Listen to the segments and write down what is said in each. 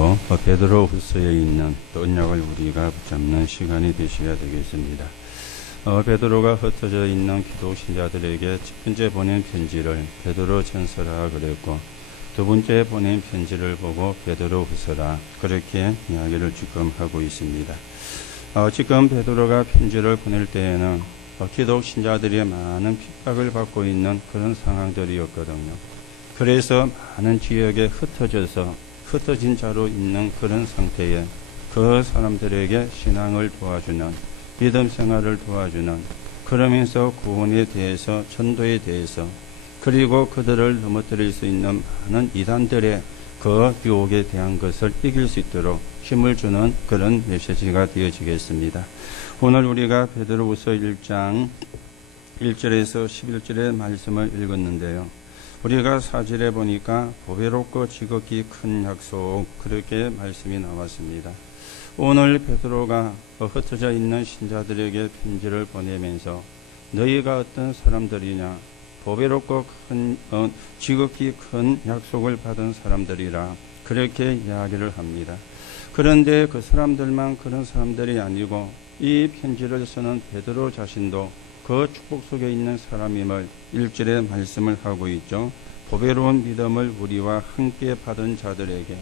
되고 베드로후서에 있는 또 언약을 우리가 붙잡는 시간이 되셔야 되겠습니다. 베드로가 흩어져 있는 기독 신자들에게 첫 번째 보낸 편지를 베드로전서라 그랬고, 두 번째 보낸 편지를 보고 베드로후서라 그렇게 이야기를 지금 하고 있습니다. 지금 베드로가 편지를 보낼 때에는 기독 신자들이 많은 핍박을 받고 있는 그런 상황들이었거든요. 그래서 많은 지역에 흩어진 자로 있는 그런 상태에 그 사람들에게 신앙을 도와주는, 믿음 생활을 도와주는, 그러면서 구원에 대해서, 전도에 대해서, 그리고 그들을 넘어뜨릴 수 있는 많은 이단들의 그 유혹에 대한 것을 이길 수 있도록 힘을 주는 그런 메시지가 되어지겠습니다. 오늘 우리가 베드로후서 1장 1절에서 11절의 말씀을 읽었는데요. 우리가 4절에 보니까 보배롭고 지극히 큰 약속, 그렇게 말씀이 나왔습니다. 오늘 베드로가 흩어져 있는 신자들에게 편지를 보내면서 너희가 어떤 사람들이냐, 보배롭고 지극히 큰 약속을 받은 사람들이라 그렇게 이야기를 합니다. 그런데 그 사람들만 그런 사람들이 아니고 이 편지를 쓰는 베드로 자신도 그 축복 속에 있는 사람임을 1절에 말씀을 하고 있죠. 보배로운 믿음을 우리와 함께 받은 자들에게,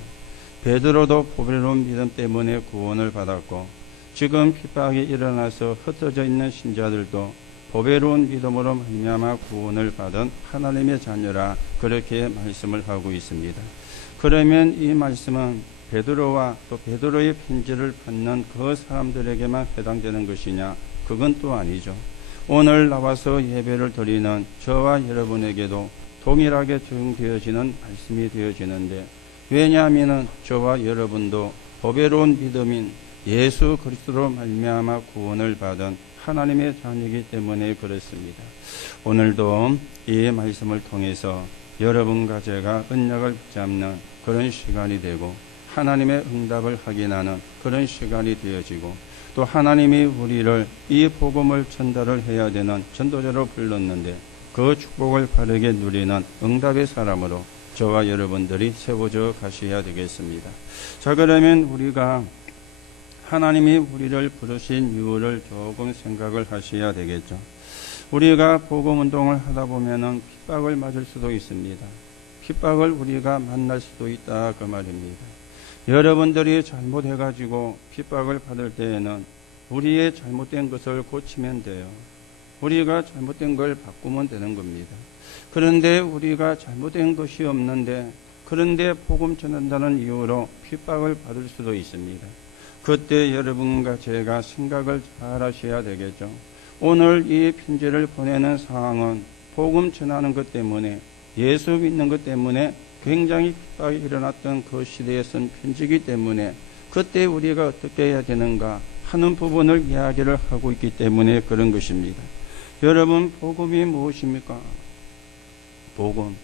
베드로도 보배로운 믿음 때문에 구원을 받았고, 지금 핍박이 일어나서 흩어져 있는 신자들도 보배로운 믿음으로 말미암아 구원을 받은 하나님의 자녀라 그렇게 말씀을 하고 있습니다. 그러면 이 말씀은 베드로와 또 베드로의 편지를 받는 그 사람들에게만 해당되는 것이냐? 그건 또 아니죠. 오늘 나와서 예배를 드리는 저와 여러분에게도 동일하게 적용되어지는 말씀이 되어지는데, 왜냐하면 저와 여러분도 보배로운 믿음인 예수 그리스도로 말미암아 구원을 받은 하나님의 자녀이기 때문에 그렇습니다. 오늘도 이 말씀을 통해서 여러분과 제가 언약을 붙잡는 그런 시간이 되고, 하나님의 응답을 확인하는 그런 시간이 되어지고, 또 하나님이 우리를 이 복음을 전달을 해야 되는 전도자로 불렀는데 그 축복을 바르게 누리는 응답의 사람으로 저와 여러분들이 세워져 가셔야 되겠습니다. 자, 그러면 우리가 하나님이 우리를 부르신 이유를 조금 생각을 하셔야 되겠죠. 우리가 복음 운동을 하다 보면은 핍박을 맞을 수도 있습니다. 핍박을 우리가 만날 수도 있다 그 말입니다. 여러분들이 잘못해가지고 핍박을 받을 때에는 우리의 잘못된 것을 고치면 돼요. 우리가 잘못된 걸 바꾸면 되는 겁니다. 그런데 우리가 잘못된 것이 없는데, 그런데 복음 전한다는 이유로 핍박을 받을 수도 있습니다. 그때 여러분과 제가 생각을 잘 하셔야 되겠죠. 오늘 이 편지를 보내는 상황은 복음 전하는 것 때문에, 예수 믿는 것 때문에 굉장히 핍박이 일어났던 그 시대에 쓴 편지이기 때문에 그때 우리가 어떻게 해야 되는가 하는 부분을 이야기를 하고 있기 때문에 그런 것입니다. 여러분, 복음이 무엇입니까? 복음.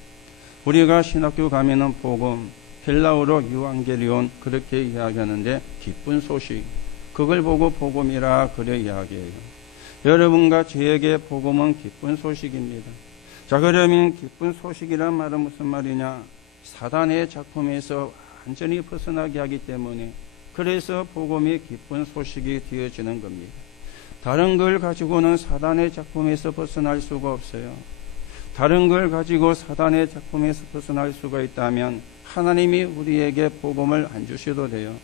우리가 신학교 가면은 복음, 헬라어로 유앙게리온 그렇게 이야기하는데 기쁜 소식, 그걸 보고 복음이라 그래 이야기해요. 여러분과 저에게 복음은 기쁜 소식입니다. 자, 그러면 기쁜 소식이란 말은 무슨 말이냐? 사단의 작품에서 완전히 벗어나게 하기 때문에, 그래서 복음이 기쁜 소식이 되어지는 겁니다. 다른 걸 가지고는 사단의 작품에서 벗어날 수가 없어요. 다른 걸 가지고 사단의 작품에서 벗어날 수가 있다면 하나님이 우리에게 복음을 안 주셔도 돼요.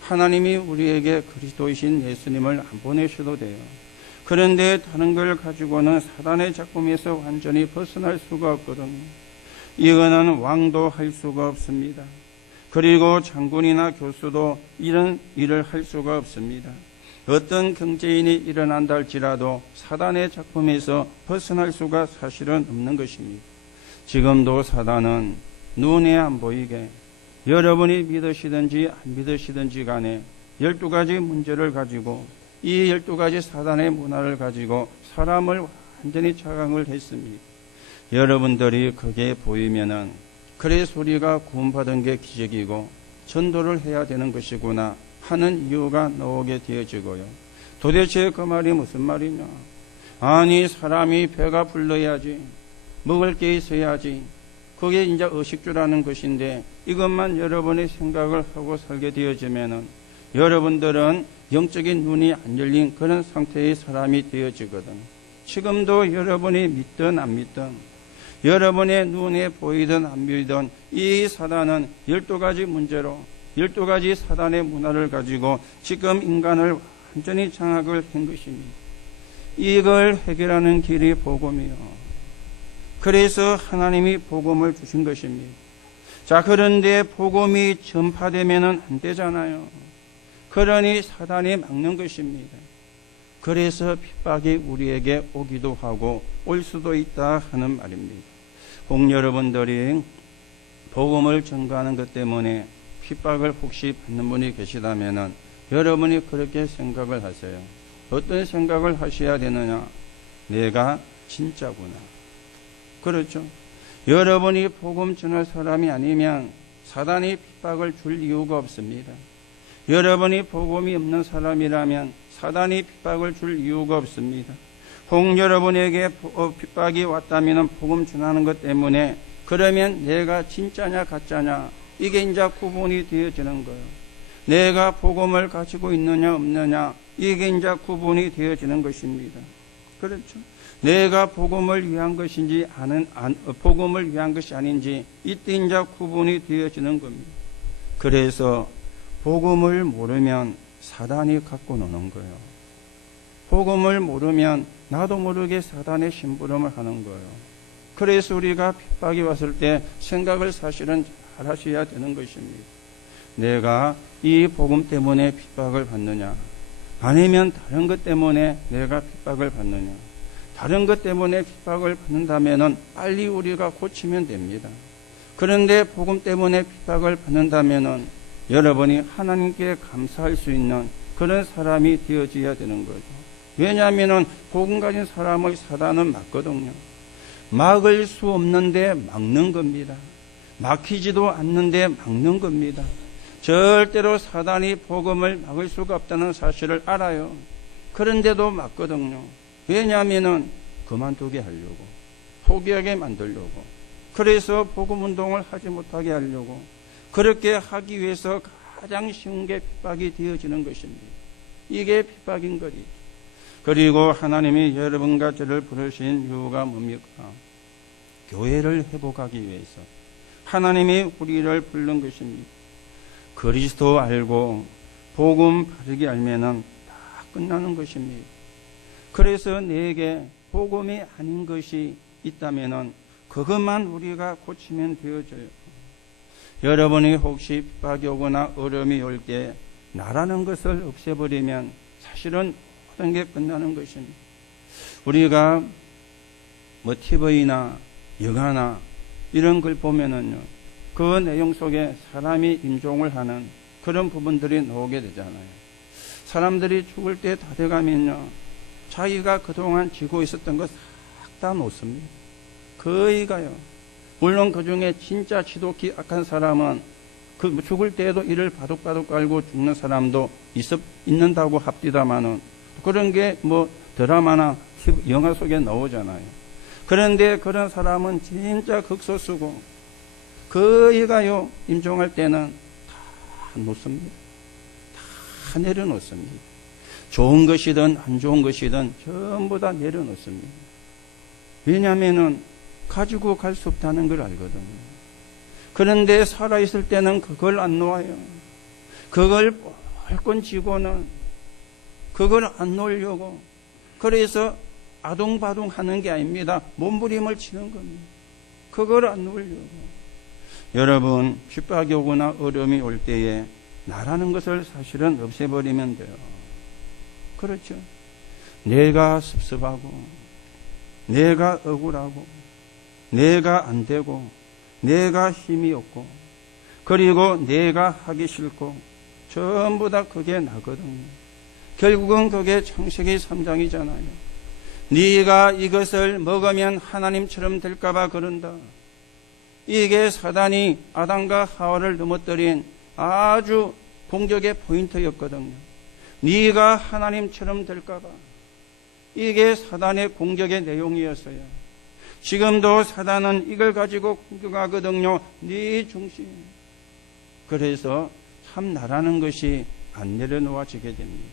하나님이 우리에게 그리스도이신 예수님을 안 보내셔도 돼요. 그런데 다른 걸 가지고는 사단의 작품에서 완전히 벗어날 수가 없거든요. 이거는 왕도 할 수가 없습니다. 그리고 장군이나 교수도 이런 일을 할 수가 없습니다. 어떤 경제인이 일어난다 할지라도 사단의 작품에서 벗어날 수가 사실은 없는 것입니다. 지금도 사단은 눈에 안 보이게, 여러분이 믿으시든지 안 믿으시든지 간에 12가지 문제를 가지고, 이 12가지 사단의 문화를 가지고 사람을 완전히 착각을 했습니다. 여러분들이 그게 보이면은, 그래 우리가 구원받은 게 기적이고 전도를 해야 되는 것이구나 하는 이유가 나오게 되어지고요. 도대체 그 말이 무슨 말이냐? 아니, 사람이 배가 불러야지, 먹을 게 있어야지, 그게 이제 의식주라는 것인데 이것만 여러분의 생각을 하고 살게 되어지면은 여러분들은 영적인 눈이 안 열린 그런 상태의 사람이 되어지거든. 지금도 여러분이 믿든 안 믿든 여러분의 눈에 보이든 안 보이든 이 사단은 12가지 문제로 12가지 사단의 문화를 가지고 지금 인간을 완전히 장악을 한 것입니다. 이걸 해결하는 길이 복음이요. 그래서 하나님이 복음을 주신 것입니다. 자, 그런데 복음이 전파되면은 안 되잖아요. 그러니 사단이 막는 것입니다. 그래서 핍박이 우리에게 오기도 하고 올 수도 있다 하는 말입니다. 여러분들이 복음을 전가하는 것 때문에 핍박을 혹시 받는 분이 계시다면은 여러분이 그렇게 생각을 하세요. 어떤 생각을 하셔야 되느냐? 내가 진짜구나. 그렇죠? 여러분이 복음 전할 사람이 아니면 사단이 핍박을 줄 이유가 없습니다. 여러분이 복음이 없는 사람이라면 사단이 핍박을 줄 이유가 없습니다. 혹 여러분에게 핍박이 왔다면 복음 전하는 것 때문에 그러면 내가 진짜냐 가짜냐 이게 이제 구분이 되어지는 거예요. 내가 복음을 가지고 있느냐 없느냐 이게 이제 구분이 되어지는 것입니다. 그렇죠? 내가 복음을 위한 것인지 복음을 위한 것이 아닌지 이때 이제 구분이 되어지는 겁니다. 그래서 복음을 모르면 사단이 갖고 노는 거예요. 복음을 모르면 나도 모르게 사단의 심부름을 하는 거예요. 그래서 우리가 핍박이 왔을 때 생각을 사실은 잘 하셔야 되는 것입니다. 내가 이 복음 때문에 핍박을 받느냐 아니면 다른 것 때문에 내가 핍박을 받느냐. 다른 것 때문에 핍박을 받는다면 빨리 우리가 고치면 됩니다. 그런데 복음 때문에 핍박을 받는다면 여러분이 하나님께 감사할 수 있는 그런 사람이 되어져야 되는 거죠. 왜냐하면 복음 가진 사람의 사단은 막거든요. 막을 수 없는데 막는 겁니다. 막히지도 않는데 막는 겁니다. 절대로 사단이 복음을 막을 수가 없다는 사실을 알아요. 그런데도 막거든요. 왜냐하면 그만두게 하려고, 포기하게 만들려고, 그래서 복음 운동을 하지 못하게 하려고, 그렇게 하기 위해서 가장 쉬운 게 핍박이 되어지는 것입니다. 이게 핍박인 거지. 그리고 하나님이 여러분과 저를 부르신 이유가 뭡니까? 교회를 회복하기 위해서 하나님이 우리를 부른 것입니다. 그리스도 알고 복음 바르게 알면은 다 끝나는 것입니다. 그래서 내게 복음이 아닌 것이 있다면은 그것만 우리가 고치면 되어져요. 여러분이 혹시 핍박이 오거나 어려움이 올 때 나라는 것을 없애버리면 사실은 모든 게 끝나는 것입니다. 우리가 TV나 영화나 이런 걸 보면은요, 그 내용 속에 사람이 임종을 하는 그런 부분들이 나오게 되잖아요. 사람들이 죽을 때 다 돼가면요, 자기가 그동안 지고 있었던 거 싹 다 놓습니다. 거의가요. 물론 그 중에 진짜 지독히 악한 사람은 그 죽을 때에도 이를 바둑바둑 깔고 죽는 사람도 있는다고 합디다마는 그런 게 드라마나 영화 속에 나오잖아요. 그런데 그런 사람은 진짜 극소수고 거의가요 임종할 때는 다 놓습니다. 다 내려놓습니다. 좋은 것이든 안 좋은 것이든 전부 다 내려놓습니다. 왜냐하면은 가지고 갈 수 없다는 걸 알거든요. 그런데 살아있을 때는 그걸 안 놓아요. 그걸 뻘건 쥐고는 그걸 안 놓으려고. 그래서 아둥바둥 하는 게 아닙니다. 몸부림을 치는 겁니다. 그걸 안 놓으려고. 여러분, 핍박이 오거나 어려움이 올 때에 나라는 것을 사실은 없애버리면 돼요. 그렇죠? 내가 섭섭하고 내가 억울하고 내가 안 되고 내가 힘이 없고 그리고 내가 하기 싫고 전부 다 그게 나거든요. 결국은 그게 창세기 3장이잖아요. 네가 이것을 먹으면 하나님처럼 될까봐 그런다. 이게 사단이 아담과 하와를 넘어뜨린 아주 공격의 포인트였거든요. 네가 하나님처럼 될까봐. 이게 사단의 공격의 내용이었어요. 지금도 사단은 이걸 가지고 공격하거든요. 네 중심. 그래서 참 나라는 것이 안 내려놓아지게 됩니다.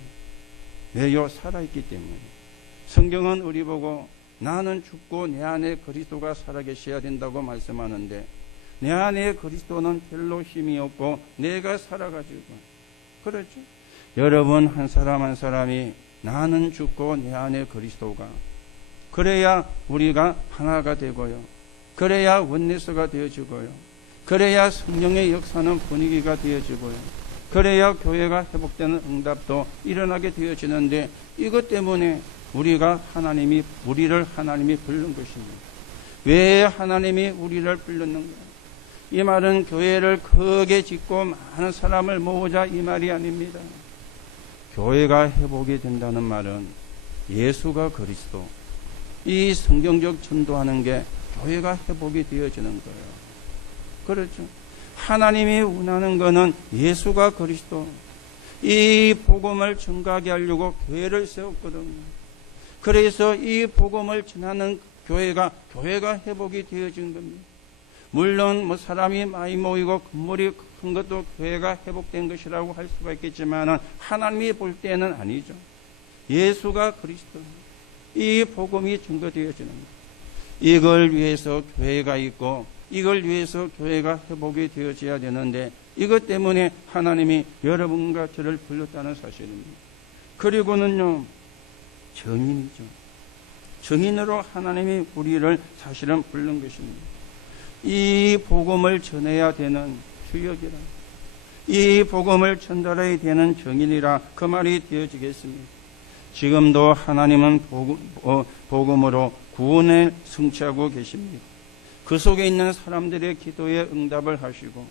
왜요? 살아있기 때문에. 성경은 우리 보고 나는 죽고 내 안에 그리스도가 살아계셔야 된다고 말씀하는데, 내 안에 그리스도는 별로 힘이 없고 내가 살아가지고, 그렇죠? 여러분 한 사람 한 사람이 나는 죽고 내 안에 그리스도가, 그래야 우리가 하나가 되고요. 그래야 원내스가 되어지고요. 그래야 성령의 역사는 분위기가 되어지고요. 그래야 교회가 회복되는 응답도 일어나게 되어지는데, 이것 때문에 우리가 우리를 하나님이 부른 것입니다. 왜 하나님이 우리를 불렀는가? 이 말은 교회를 크게 짓고 많은 사람을 모으자 이 말이 아닙니다. 교회가 회복이 된다는 말은 예수가 그리스도, 이 성경적 전도하는 게 교회가 회복이 되어지는 거예요. 그렇죠? 하나님이 원하는 것은 예수가 그리스도, 이 복음을 전가하게 하려고 교회를 세웠거든요. 그래서 이 복음을 전하는 교회가 회복이 되어진 겁니다. 물론 사람이 많이 모이고 건물이 큰 것도 교회가 회복된 것이라고 할 수가 있겠지만 하나님이 볼 때는 아니죠. 예수가 그리스도, 이 복음이 증거되어지는 것. 이걸 위해서 교회가 있고 이걸 위해서 교회가 회복이 되어져야 되는데, 이것 때문에 하나님이 여러분과 저를 불렀다는 사실입니다. 그리고는요, 정인이죠. 정인으로 하나님이 우리를 사실은 부른 것입니다. 이 복음을 전해야 되는 주역이라, 이 복음을 전달해야 되는 정인이라 그 말이 되어지겠습니다. 지금도 하나님은 복음으로 구원을 성취하고 계십니다. 그 속에 있는 사람들의 기도에 응답을 하시고,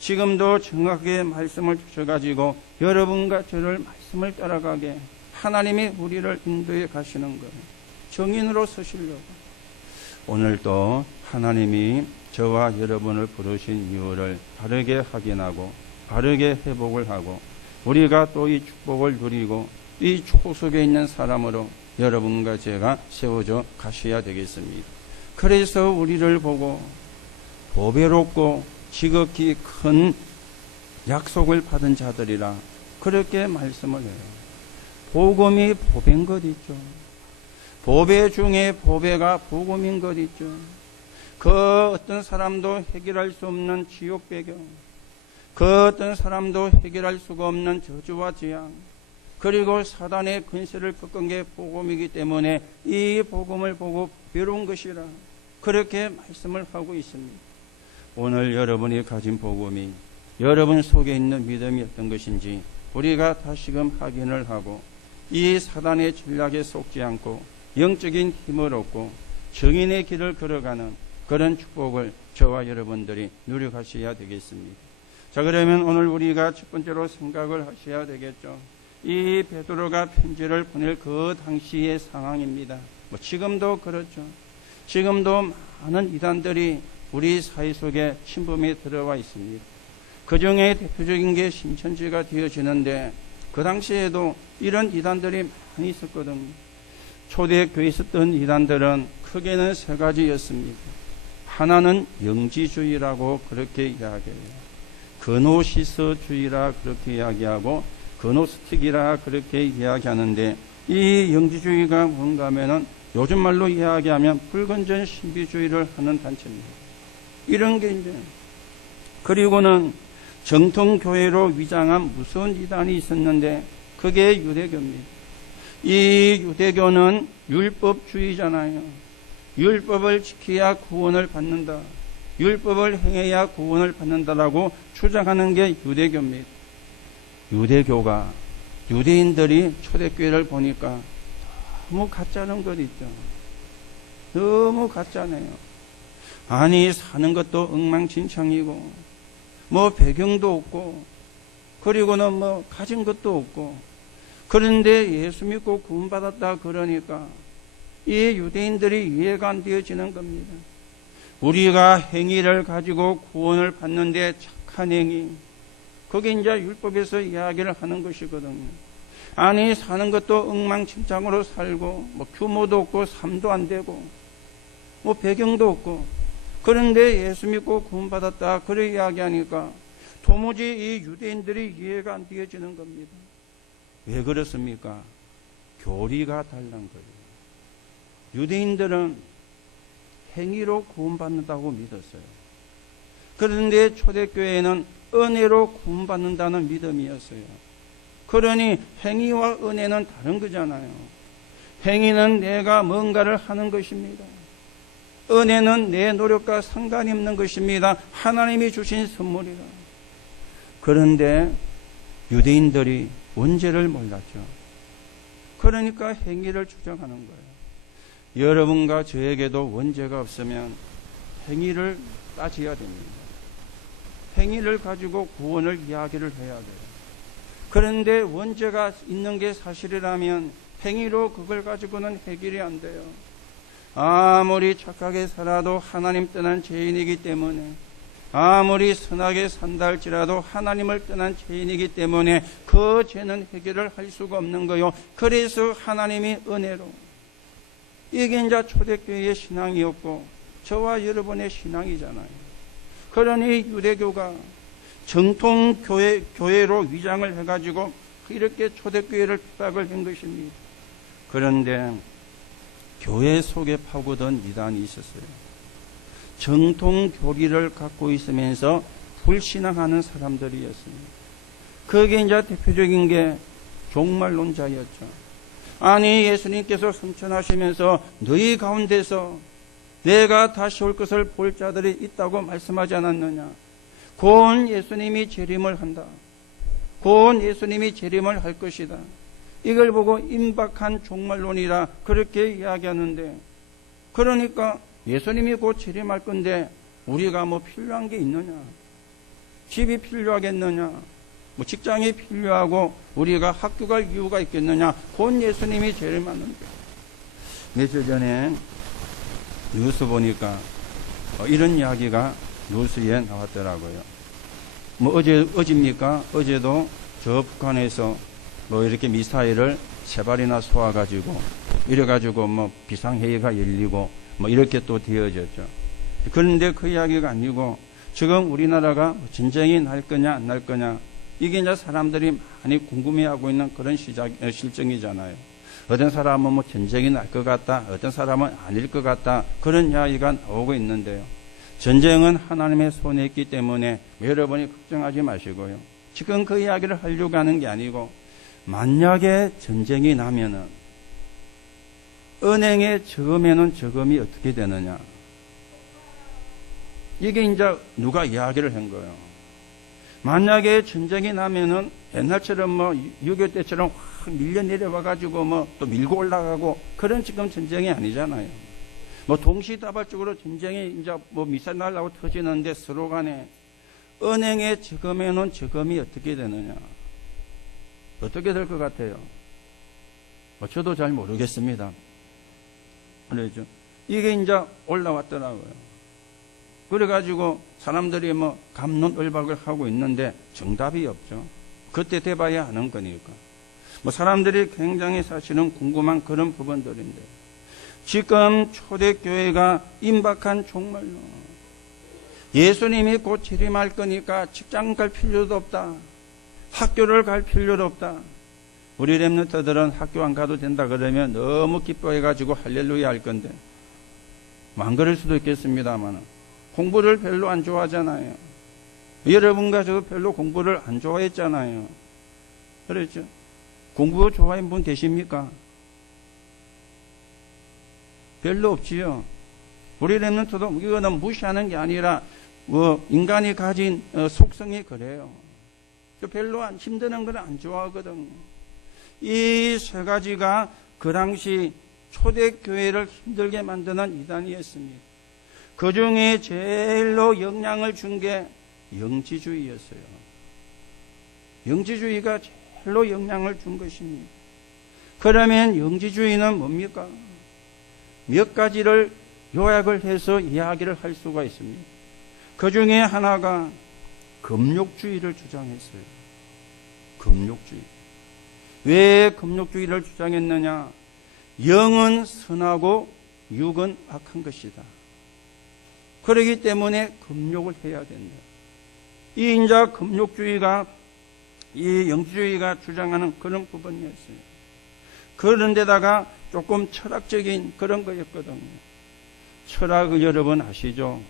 지금도 정확하게 말씀을 주셔가지고 여러분과 저를 말씀을 따라가게 하나님이 우리를 인도해 가시는 거예요. 정인으로 서시려고. 오늘도 하나님이 저와 여러분을 부르신 이유를 바르게 확인하고 바르게 회복을 하고, 우리가 또 이 축복을 누리고 이 축복 속에 있는 사람으로 여러분과 제가 세워져 가셔야 되겠습니다. 그래서 우리를 보고 보배롭고 지극히 큰 약속을 받은 자들이라 그렇게 말씀을 해요. 복음이 보배인 것 있죠. 보배 중에 보배가 복음인 것 있죠. 그 어떤 사람도 해결할 수 없는 지옥 배경, 그 어떤 사람도 해결할 수가 없는 저주와 재앙, 그리고 사단의 근세를 꺾은 게 복음이기 때문에 이 복음을 보고 배운 것이라 그렇게 말씀을 하고 있습니다. 오늘 여러분이 가진 복음이 여러분 속에 있는 믿음이 어떤 것인지 우리가 다시금 확인을 하고, 이 사단의 전략에 속지 않고 영적인 힘을 얻고 정인의 길을 걸어가는 그런 축복을 저와 여러분들이 누려가셔야 되겠습니다. 자, 그러면 오늘 우리가 첫 번째로 생각을 하셔야 되겠죠. 이 베드로가 편지를 보낼 그 당시의 상황입니다. 지금도 그렇죠. 지금도 많은 이단들이 우리 사회 속에 침범에 들어와 있습니다. 그 중에 대표적인 게 신천지가 되어지는데, 그 당시에도 이런 이단들이 많이 있었거든요. 초대교회에 있었던 이단들은 크게는 세 가지였습니다. 하나는 영지주의라고 그렇게 이야기해요. 그노시스주의라 그렇게 이야기하고 그노스틱이라 그렇게 이야기하는데, 이 영지주의가 뭔가 하면은 요즘 말로 이야기하면 불건전 신비주의를 하는 단체입니다. 이런 게 이제, 그리고는 정통교회로 위장한 무서운 이단이 있었는데 그게 유대교입니다. 이 유대교는 율법주의잖아요. 율법을 지켜야 구원을 받는다, 율법을 행해야 구원을 받는다라고 주장하는 게 유대교입니다. 유대교가, 유대인들이 초대교회를 보니까 너무 가짜는 것 있죠. 너무 가짜네요. 아니, 사는 것도 엉망진창이고 배경도 없고, 그리고는 가진 것도 없고, 그런데 예수 믿고 구원받았다 그러니까 이 유대인들이 이해가 안 되어지는 겁니다. 우리가 행위를 가지고 구원을 받는데 착한 행위, 그게 이제 율법에서 이야기를 하는 것이거든요. 아니, 사는 것도 엉망진창으로 살고 규모도 없고 삶도 안 되고, 뭐 배경도 없고, 그런데 예수 믿고 구원받았다 그렇게 이야기하니까 도무지 이 유대인들이 이해가 안 되어지는 겁니다. 왜 그렇습니까? 교리가 다른 거예요. 유대인들은 행위로 구원받는다고 믿었어요. 그런데 초대교회는 은혜로 구원받는다는 믿음이었어요. 그러니 행위와 은혜는 다른 거잖아요. 행위는 내가 뭔가를 하는 것입니다. 은혜는 내 노력과 상관이 없는 것입니다. 하나님이 주신 선물이라. 그런데 유대인들이 원죄를 몰랐죠. 그러니까 행위를 주장하는 거예요. 여러분과 저에게도 원죄가 없으면 행위를 따져야 됩니다. 행위를 가지고 구원을 이야기를 해야 돼요. 그런데 원죄가 있는 게 사실이라면 행위로 그걸 가지고는 해결이 안 돼요. 아무리 착하게 살아도 하나님 떠난 죄인이기 때문에, 아무리 선하게 산다 할지라도 하나님을 떠난 죄인이기 때문에 그 죄는 해결을 할 수가 없는 거요. 그래서 하나님이 은혜로, 이게 이제 초대교회의 신앙이었고 저와 여러분의 신앙이잖아요. 그러니 유대교가 정통 교회로 위장을 해가지고 이렇게 초대교회를 투닥을 한 것입니다. 그런데 교회 속에 파고든 이단이 있었어요. 정통 교리를 갖고 있으면서 불신앙하는 사람들이었습니다. 그게 이제 대표적인 게 종말론자였죠. 아니, 예수님께서 승천하시면서 너희 가운데서 내가 다시 올 것을 볼 자들이 있다고 말씀하지 않았느냐. 곧 예수님이 재림을 한다. 곧 예수님이 재림을 할 것이다. 이걸 보고 임박한 종말론이라 그렇게 이야기하는데, 그러니까 예수님이 곧 재림할 건데 우리가 뭐 필요한 게 있느냐? 집이 필요하겠느냐? 뭐 직장이 필요하고 우리가 학교 갈 이유가 있겠느냐? 곧 예수님이 재림하는데. 며칠 전에 뉴스 보니까 이런 이야기가 뉴스에 나왔더라고요. 뭐 어제입니까? 어제도 저 북한에서 뭐 이렇게 미사일을 3발이나 쏘아가지고 이래가지고 뭐 비상회의가 열리고 뭐 이렇게 또 되어졌죠. 그런데 그 이야기가 아니고 지금 우리나라가 전쟁이 날 거냐 안 날 거냐, 이게 이제 사람들이 많이 궁금해하고 있는 그런 실정이잖아요. 어떤 사람은 뭐 전쟁이 날 것 같다, 어떤 사람은 아닐 것 같다, 그런 이야기가 나오고 있는데요. 전쟁은 하나님의 손에 있기 때문에 여러분이 걱정하지 마시고요. 지금 그 이야기를 하려고 하는 게 아니고, 만약에 전쟁이 나면은 은행에 적으면은 적금이 어떻게 되느냐, 이게 이제 누가 이야기를 한 거예요. 만약에 전쟁이 나면은 옛날처럼 뭐 6.25 때처럼 확 밀려 내려와가지고 뭐 또 밀고 올라가고 그런 지금 전쟁이 아니잖아요. 뭐 동시다발적으로 전쟁이 이제 뭐 미사일 날라고 터지는데 서로 간에 은행에 적으면은 적금이 어떻게 되느냐, 어떻게 될 것 같아요? 저도 잘 모르겠습니다. 그래죠. 이게 이제 올라왔더라고요. 그래가지고 사람들이 뭐 갑론을박을 하고 있는데 정답이 없죠. 그때 돼봐야 하는 거니까. 뭐 사람들이 굉장히 사실은 궁금한 그런 부분들인데, 지금 초대교회가 임박한 종말로 예수님이 곧 재림할 거니까 직장 갈 필요도 없다, 학교를 갈 필요도 없다. 우리 렘넌트들은 학교 안 가도 된다 그러면 너무 기뻐해가지고 할렐루야 할 건데, 안 그럴 수도 있겠습니다만 공부를 별로 안 좋아하잖아요. 여러분과 저도 별로 공부를 안 좋아했잖아요. 그렇죠? 공부 좋아하는 분 계십니까? 별로 없지요. 우리 렘넌트도 이거는 무시하는 게 아니라 뭐 인간이 가진 속성이 그래요. 별로 안 힘드는 건 안 좋아하거든. 이 세 가지가 그 당시 초대교회를 힘들게 만드는 이단이었습니다. 그 중에 제일로 영향을 준 게 영지주의였어요. 영지주의가 제일로 영향을 준 것입니다. 그러면 영지주의는 뭡니까? 몇 가지를 요약을 해서 이야기를 할 수가 있습니다. 그 중에 하나가 금욕주의를 주장했어요. 금욕주의. 왜 금욕주의를 주장했느냐? 영은 선하고 육은 악한 것이다. 그러기 때문에 금욕을 해야 된다. 이 인자 금욕주의가, 이 영지주의가 주장하는 그런 부분이었어요. 그런데다가 조금 철학적인 그런 거였거든요. 철학을 여러분 아시죠?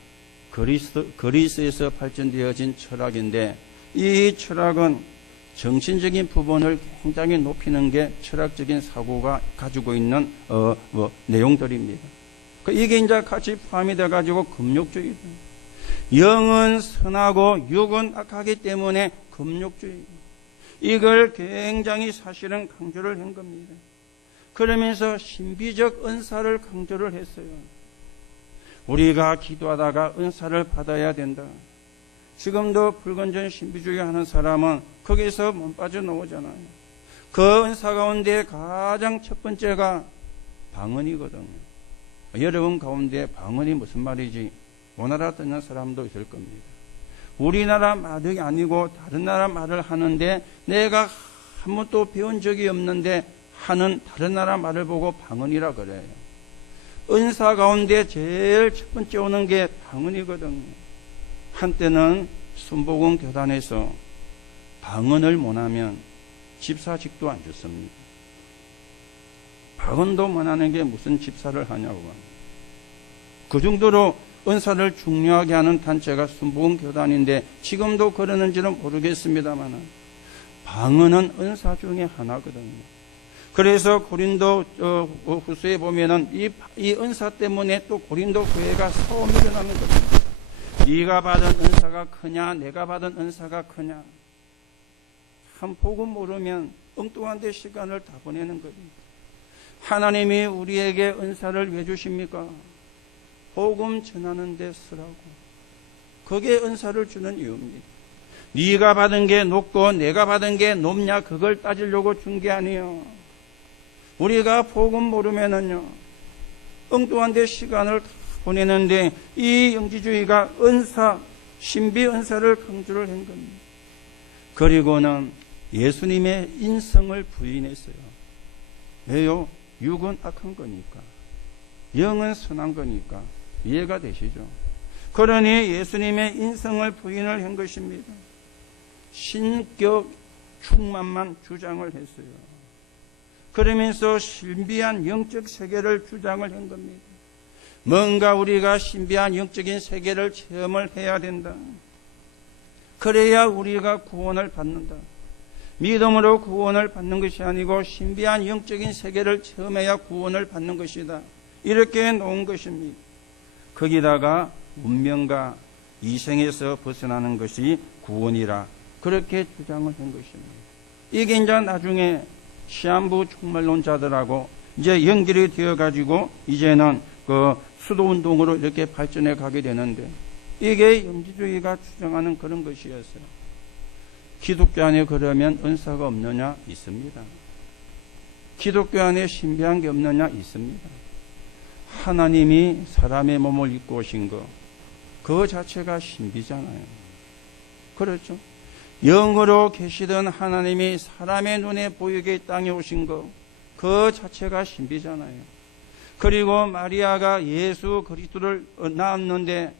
그리스에서 발전되어진 철학인데, 이 철학은 정신적인 부분을 굉장히 높이는 게 철학적인 사고가 가지고 있는 내용들입니다. 이게 이제 같이 포함이 돼가지고 금욕주의다. 영은 선하고 육은 악하기 때문에 금욕주의. 이걸 굉장히 사실은 강조를 한 겁니다. 그러면서 신비적 은사를 강조를 했어요. 우리가 기도하다가 은사를 받아야 된다. 지금도 불건전 신비주의 하는 사람은 거기서 못 빠져나오잖아요. 그 은사 가운데 가장 첫 번째가 방언이거든요. 여러분 가운데 방언이 무슨 말이지 못 알아듣는 사람도 있을 겁니다. 우리나라 말이 아니고 다른 나라 말을 하는데 내가 한 번도 배운 적이 없는데 하는 다른 나라 말을 보고 방언이라 그래요. 은사 가운데 제일 첫 번째 오는 게 방언이거든요. 한때는 순복음 교단에서 방언을 못하면 집사직도 안 줬습니다. 방언도 못하는 게 무슨 집사를 하냐고. 그 정도로 은사를 중요하게 하는 단체가 순복음 교단인데 지금도 그러는지는 모르겠습니다만 방언은 은사 중에 하나거든요. 그래서 고린도 후서에 보면은 이 은사 때문에 또 고린도 교회가 싸움이 일어나는 겁니다. 네가 받은 은사가 크냐 내가 받은 은사가 크냐. 한 복음 모르면 엉뚱한 데 시간을 다 보내는 거예요. 하나님이 우리에게 은사를 왜 주십니까? 복음 전하는 데 쓰라고. 그게 은사를 주는 이유입니다. 네가 받은 게 높고 내가 받은 게 높냐 그걸 따지려고 준 게 아니에요. 우리가 복음 모르면은요 엉뚱한 데 시간을 다 보내는데 이 영지주의가 은사, 신비 은사를 강조를 한 겁니다. 그리고는 예수님의 인성을 부인했어요. 왜요? 육은 악한 거니까. 영은 선한 거니까. 이해가 되시죠? 그러니 예수님의 인성을 부인을 한 것입니다. 신격 충만만 주장을 했어요. 그러면서 신비한 영적 세계를 주장을 한 겁니다. 뭔가 우리가 신비한 영적인 세계를 체험을 해야 된다. 그래야 우리가 구원을 받는다. 믿음으로 구원을 받는 것이 아니고 신비한 영적인 세계를 체험해야 구원을 받는 것이다. 이렇게 놓은 것입니다. 거기다가 문명과 이생에서 벗어나는 것이 구원이라 그렇게 주장을 한 것입니다. 이게 이제 나중에 시한부 총말론자들하고 이제 연결이 되어가지고 이제는 그 수도운동으로 이렇게 발전해 가게 되는데 이게 영지주의가 주장하는 그런 것이었어요. 기독교 안에 그러면 은사가 없느냐? 있습니다. 기독교 안에 신비한 게 없느냐? 있습니다. 하나님이 사람의 몸을 입고 오신 거, 그 자체가 신비잖아요. 그렇죠? 영으로 계시던 하나님이 사람의 눈에 보이게 땅에 오신 거, 그 자체가 신비잖아요. 그리고 마리아가 예수 그리스도를 낳았는데,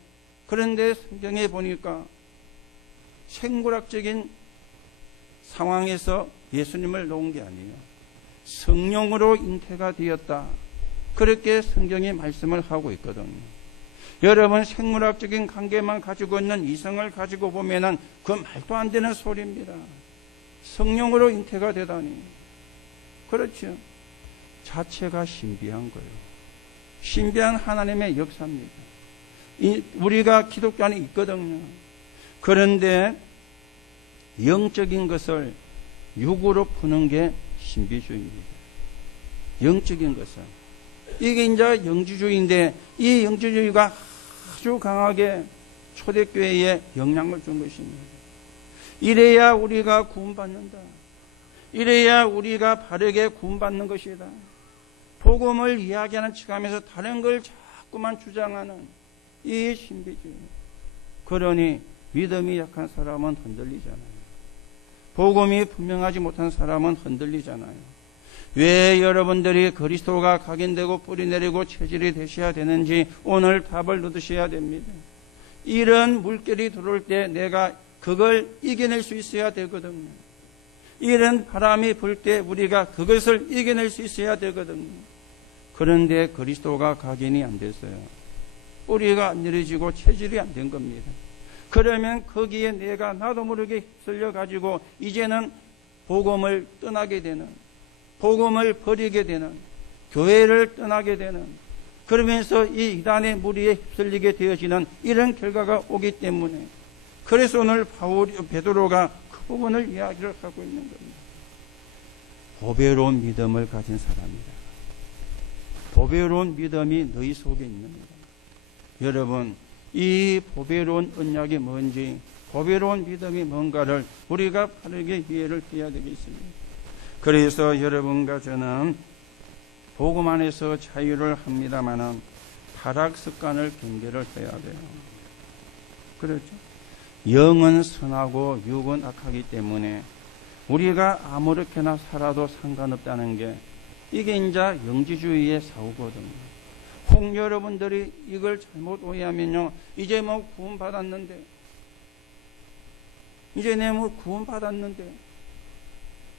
그런데 성경에 보니까 생물학적인 상황에서 예수님을 놓은 게 아니에요. 성령으로 잉태가 되었다. 그렇게 성경이 말씀을 하고 있거든요. 여러분 생물학적인 관계만 가지고 있는 이성을 가지고 보면은 그 말도 안 되는 소리입니다. 성령으로 잉태가 되다니. 그렇죠. 자체가 신비한 거예요. 신비한 하나님의 역사입니다. 우리가 기독교 안에 있거든요. 그런데 영적인 것을 육으로 푸는 게 신비주의입니다. 영적인 것을. 이게 이제 영지주의인데 이 영지주의가 아주 강하게 초대교회에 영향을 준 것입니다. 이래야 우리가 구원받는다. 이래야 우리가 바르게 구원받는 것이다. 복음을 이야기하는 척하면서 다른 걸 자꾸만 주장하는 이 신비주의. 그러니 믿음이 약한 사람은 흔들리잖아요. 복음이 분명하지 못한 사람은 흔들리잖아요. 왜 여러분들이 그리스도가 각인되고 뿌리 내리고 체질이 되셔야 되는지 오늘 답을 얻으셔야 됩니다. 이런 물결이 들어올 때 내가 그걸 이겨낼 수 있어야 되거든요. 이런 바람이 불 때 우리가 그것을 이겨낼 수 있어야 되거든요. 그런데 그리스도가 각인이 안 됐어요. 뿌리가 안 내려지고 체질이 안 된 겁니다. 그러면 거기에 내가 나도 모르게 휩쓸려 가지고 이제는 복음을 떠나게 되는, 복음을 버리게 되는, 교회를 떠나게 되는, 그러면서 이 이단의 무리에 휩쓸리게 되어지는 이런 결과가 오기 때문에, 그래서 오늘 베드로가 그 부분을 이야기를 하고 있는 겁니다. 보배로운 믿음을 가진 사람이다. 보배로운 믿음이 너희 속에 있는 거다. 여러분, 이 보배로운 언약이 뭔지, 보배로운 믿음이 뭔가를 우리가 바르게 이해를 해야 되겠습니다. 그래서 여러분과 저는 복음 안에서 자유를 합니다마는 타락 습관을 경계를 해야 돼요. 그렇죠? 영은 선하고 육은 악하기 때문에 우리가 아무렇게나 살아도 상관없다는 게 이게 이제 영지주의의 사고거든요. 혹 여러분들이 이걸 잘못 오해하면요, 이제 뭐 구원 받았는데, 이제 내 뭐 구원 받았는데,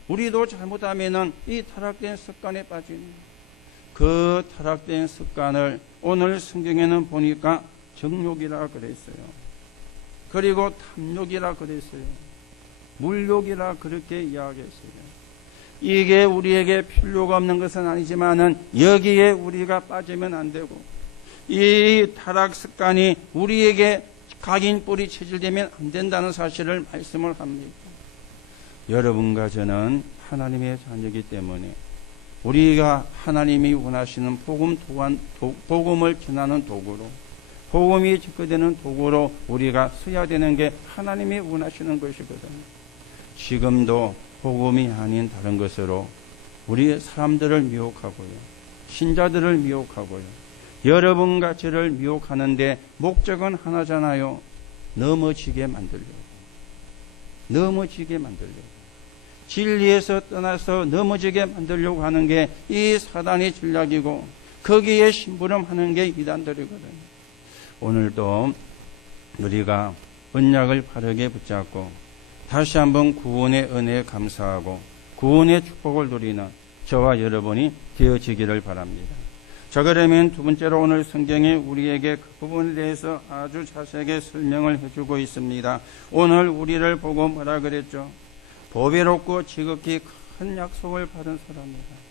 우리도 잘못하면은 이 타락된 습관에 빠지는, 그 타락된 습관을 오늘 성경에는 보니까 정욕이라 그랬어요. 그리고 탐욕이라 그랬어요. 물욕이라 그렇게 이야기했어요. 이게 우리에게 필요가 없는 것은 아니지만은 여기에 우리가 빠지면 안 되고, 이 타락 습관이 우리에게 각인 뿌리 체질되면 안 된다는 사실을 말씀을 합니다. 여러분과 저는 하나님의 자녀이기 때문에 우리가 하나님이 원하시는 복음 또한 복음을 전하는 도구로, 복음이 접근되는 도구로 우리가 써야 되는 게 하나님이 원하시는 것이거든요. 지금도 복음이 아닌 다른 것으로 우리 사람들을 미혹하고요, 신자들을 미혹하고요, 여러분과 저를 미혹하는데 목적은 하나잖아요. 넘어지게 만들려고, 넘어지게 만들려고, 진리에서 떠나서 넘어지게 만들려고 하는 게 이 사단의 전략이고, 거기에 심부름하는 게 이단들이거든요. 오늘도 우리가 언약을 바르게 붙잡고 다시 한번 구원의 은혜에 감사하고 구원의 축복을 누리는 저와 여러분이 되어지기를 바랍니다. 자, 그러면 두 번째로 오늘 성경에 우리에게 그 부분에 대해서 아주 자세하게 설명을 해주고 있습니다. 오늘 우리를 보고 뭐라 그랬죠? 보배롭고 지극히 큰 약속을 받은 사람이다.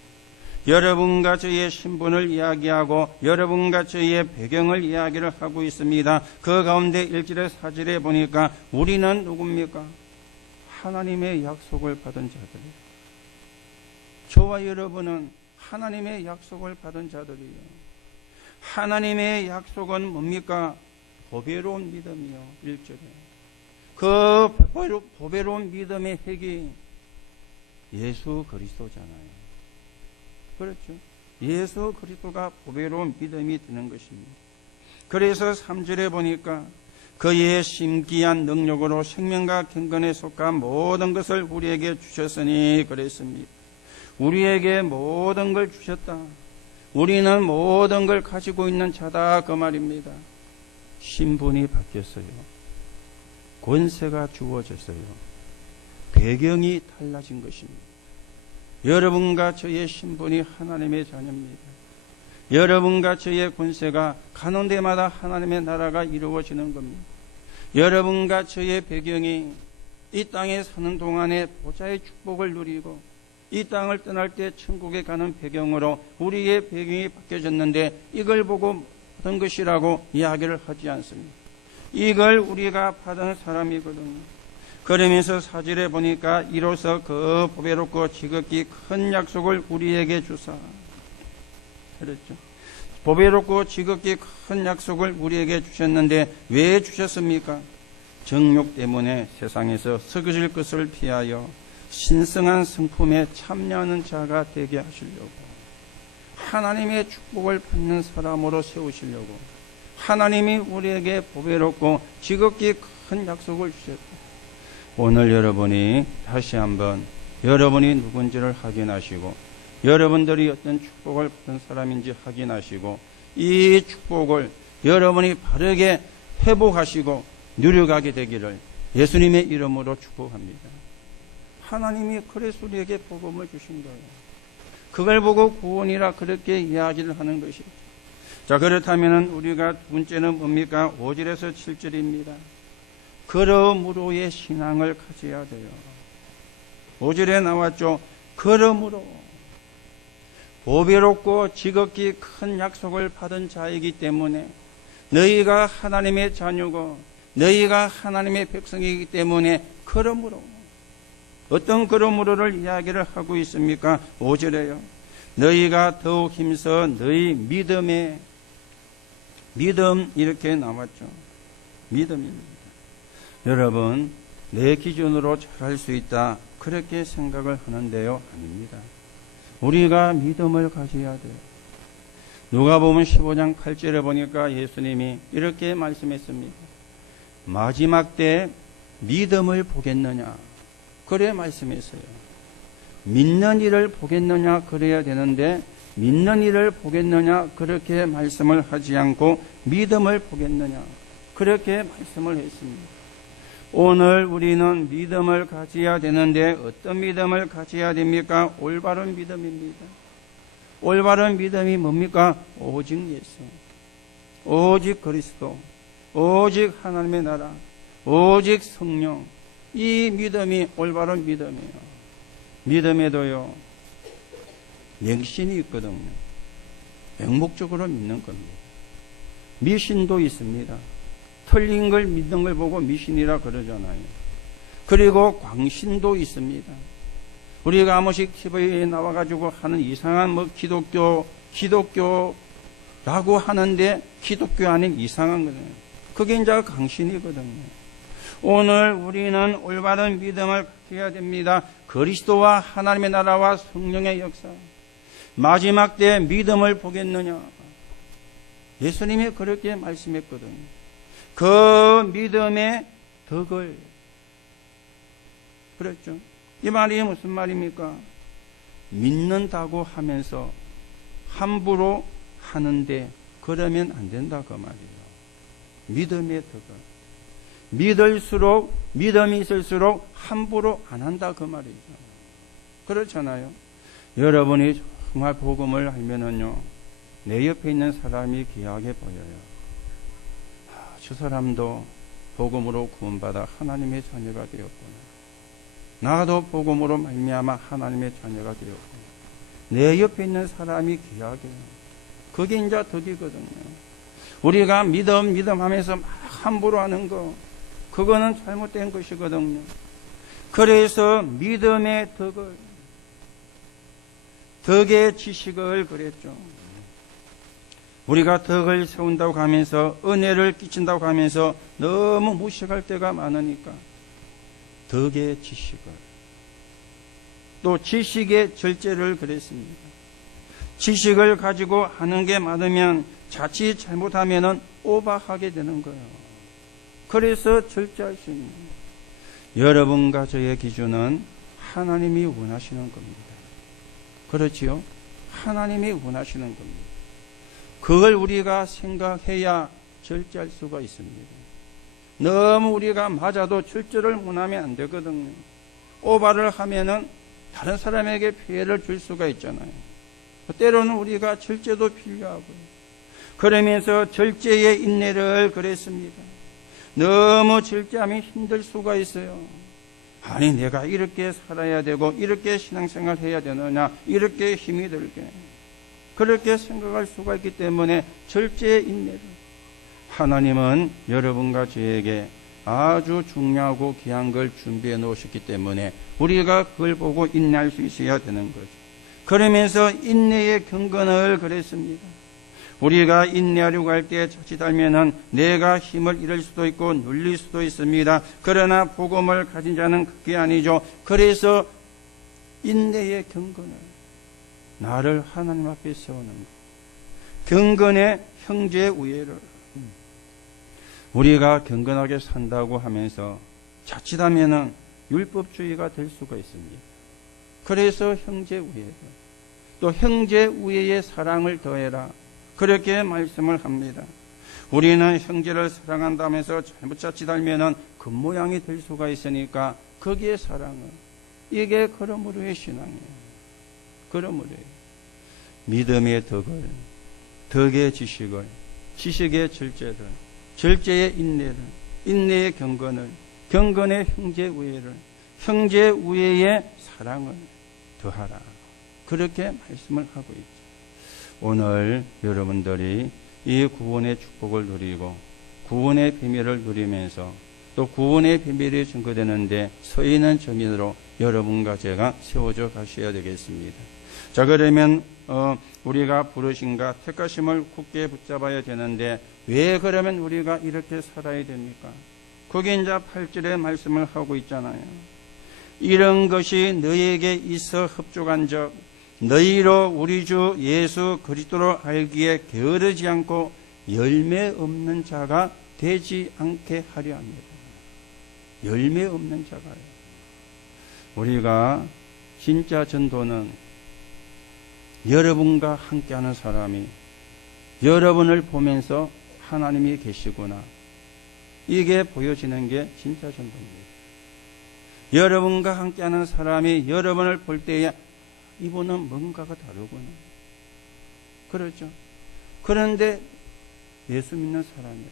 여러분과 저의 신분을 이야기하고 여러분과 저의 배경을 이야기를 하고 있습니다. 그 가운데 1절에 4절에 보니까 우리는 누굽니까? 하나님의 약속을 받은 자들이에요. 저와 여러분은 하나님의 약속을 받은 자들이에요. 하나님의 약속은 뭡니까? 보배로운 믿음이요. 1절에. 그 보배로운 믿음의 핵이 예수 그리스도잖아요. 그렇죠? 예수 그리스도가 보배로운 믿음이 되는 것입니다. 그래서 3절에 보니까 그의 심기한 능력으로 생명과 경건에 속한 모든 것을 우리에게 주셨으니 그랬습니다. 우리에게 모든 걸 주셨다. 우리는 모든 걸 가지고 있는 자다, 그 말입니다. 신분이 바뀌었어요. 권세가 주어졌어요. 배경이 달라진 것입니다. 여러분과 저의 신분이 하나님의 자녀입니다. 여러분과 저의 권세가 가는 데마다 하나님의 나라가 이루어지는 겁니다. 여러분과 저의 배경이 이 땅에 사는 동안에 보좌의 축복을 누리고 이 땅을 떠날 때 천국에 가는 배경으로 우리의 배경이 바뀌어졌는데 이걸 보고 받은 것이라고 이야기를 하지 않습니다. 이걸 우리가 받은 사람이거든요. 그러면서 4절에 보니까 이로써 그 보배롭고 지극히 큰 약속을 우리에게 주사. 그렇죠. 보배롭고 지극히 큰 약속을 우리에게 주셨는데 왜 주셨습니까? 정욕 때문에 세상에서 썩어질 것을 피하여 신성한 성품에 참여하는 자가 되게 하시려고, 하나님의 축복을 받는 사람으로 세우시려고 하나님이 우리에게 보배롭고 지극히 큰 약속을 주셨다. 오늘 여러분이 다시 한번 여러분이 누군지를 확인하시고 여러분들이 어떤 축복을 받은 사람인지 확인하시고 이 축복을 여러분이 바르게 회복하시고 누려가게 되기를 예수님의 이름으로 축복합니다. 하나님이 그래서 우리에게 복음을 주신 거예요. 그걸 보고 구원이라 그렇게 이야기를 하는 것이죠. 자, 그렇다면 우리가 두 번째는 뭡니까? 5절에서 7절입니다. 그러므로의 신앙을 가져야 돼요. 5절에 나왔죠. 그러므로 보배롭고 지극히 큰 약속을 받은 자이기 때문에 너희가 하나님의 자녀고 너희가 하나님의 백성이기 때문에 그러므로 어떤 그러므로를 이야기를 하고 있습니까? 5절에요. 너희가 더욱 힘써 너희 믿음 이렇게 나왔죠. 믿음입니다. 여러분 내 기준으로 잘할 수 있다 그렇게 생각을 하는데요. 아닙니다. 우리가 믿음을 가져야 돼요. 누가복음 15장 8절에 보니까 예수님이 이렇게 말씀했습니다. 마지막 때 믿음을 보겠느냐 그래 말씀했어요. 믿는 이를 보겠느냐 그래야 되는데 믿는 이를 보겠느냐 그렇게 말씀을 하지 않고 믿음을 보겠느냐 그렇게 말씀을 했습니다. 오늘 우리는 믿음을 가져야 되는데 어떤 믿음을 가져야 됩니까? 올바른 믿음입니다. 올바른 믿음이 뭡니까? 오직 예수, 오직 그리스도, 오직 하나님의 나라, 오직 성령. 이 믿음이 올바른 믿음이에요. 믿음에도요 맹신이 있거든요. 맹목적으로 믿는 겁니다. 미신도 있습니다. 틀린 걸 믿는 걸 보고 미신이라 그러잖아요. 그리고 광신도 있습니다. 우리가 한 번씩 TV에 나와가지고 하는 이상한 기독교라고 하는데 기독교 아닌 이상한 거예요. 그게 이제 광신이거든요. 오늘 우리는 올바른 믿음을 갖게 됩니다. 그리스도와 하나님의 나라와 성령의 역사. 마지막 때 믿음을 보겠느냐. 예수님이 그렇게 말씀했거든요. 그 믿음의 덕을 그랬죠. 이 말이 무슨 말입니까? 믿는다고 하면서 함부로 하는데 그러면 안 된다 그 말이에요. 믿음의 덕을 믿음이 있을수록 함부로 안 한다 그 말이죠. 그렇잖아요. 여러분이 정말 복음을 알면은요 내 옆에 있는 사람이 귀하게 보여요. 저 사람도 복음으로 구원받아 하나님의 자녀가 되었구나. 나도 복음으로 말미암아 하나님의 자녀가 되었구나. 내 옆에 있는 사람이 귀하게. 그게 이제 덕이거든요. 우리가 믿음 하면서 막 함부로 하는 거 그거는 잘못된 것이거든요. 그래서 믿음의 덕의 지식을 그랬죠. 우리가 덕을 세운다고 하면서 은혜를 끼친다고 하면서 너무 무식할 때가 많으니까 덕의 지식을 또 지식의 절제를 그랬습니다. 지식을 가지고 하는 게 많으면 자칫 잘못하면 오버하게 되는 거예요. 그래서 절제할 수 있는 거예요. 여러분과 저의 기준은 하나님이 원하시는 겁니다. 그렇지요? 하나님이 원하시는 겁니다. 그걸 우리가 생각해야 절제할 수가 있습니다. 너무 우리가 맞아도 절제를 못하면 안 되거든요. 오바를 하면은 다른 사람에게 피해를 줄 수가 있잖아요. 때로는 우리가 절제도 필요하고요. 그러면서 절제의 인내를 그랬습니다. 너무 절제하면 힘들 수가 있어요. 아니 내가 이렇게 살아야 되고 이렇게 신앙생활 해야 되느냐 이렇게 힘이 들게 그렇게 생각할 수가 있기 때문에 절제의 인내를 하나님은 여러분과 저에게 아주 중요하고 귀한 걸 준비해 놓으셨기 때문에 우리가 그걸 보고 인내할 수 있어야 되는 거죠. 그러면서 인내의 경건을 그랬습니다. 우리가 인내하려고 할 때 자칫하면은 내가 힘을 잃을 수도 있고 눌릴 수도 있습니다. 그러나 복음을 가진 자는 그게 아니죠. 그래서 인내의 경건을 나를 하나님 앞에 세우는 것. 경건의 형제 우애를 우리가 경건하게 산다고 하면서 자칫하면은 율법주의가 될 수가 있습니다. 그래서 형제 우애를 또 형제 우애의 사랑을 더해라. 그렇게 말씀을 합니다. 우리는 형제를 사랑한다면서 잘못 자칫하면은 겉모양이 될 수가 있으니까 거기에 사랑을, 이게 그러므로의 신앙이에요. 그러므로요. 믿음의 덕을, 덕의 지식을, 지식의 절제를, 절제의 인내를, 인내의 경건을, 경건의 형제 우애를, 형제 우애의 사랑을 더하라. 그렇게 말씀을 하고 있죠. 오늘 여러분들이 이 구원의 축복을 누리고 구원의 비밀을 누리면서 또 구원의 비밀이 증거되는데 서 있는 점인으로 여러분과 제가 세워져 가셔야 되겠습니다. 자, 그러면 우리가 부르심과 택하심을 굳게 붙잡아야 되는데 왜 그러면 우리가 이렇게 살아야 됩니까? 거기 이제 8절에 말씀을 하고 있잖아요. 이런 것이 너희에게 있어 흡족한 적 너희로 우리 주 예수 그리스도로 알기에 게으르지 않고 열매 없는 자가 되지 않게 하려 합니다. 열매 없는 자가요. 우리가 진짜 전도는 여러분과 함께하는 사람이 여러분을 보면서 하나님이 계시구나, 이게 보여지는 게 진짜 전도입니다. 여러분과 함께하는 사람이 여러분을 볼 때에 이분은 뭔가가 다르구나. 그렇죠. 그런데 예수 믿는 사람이에요.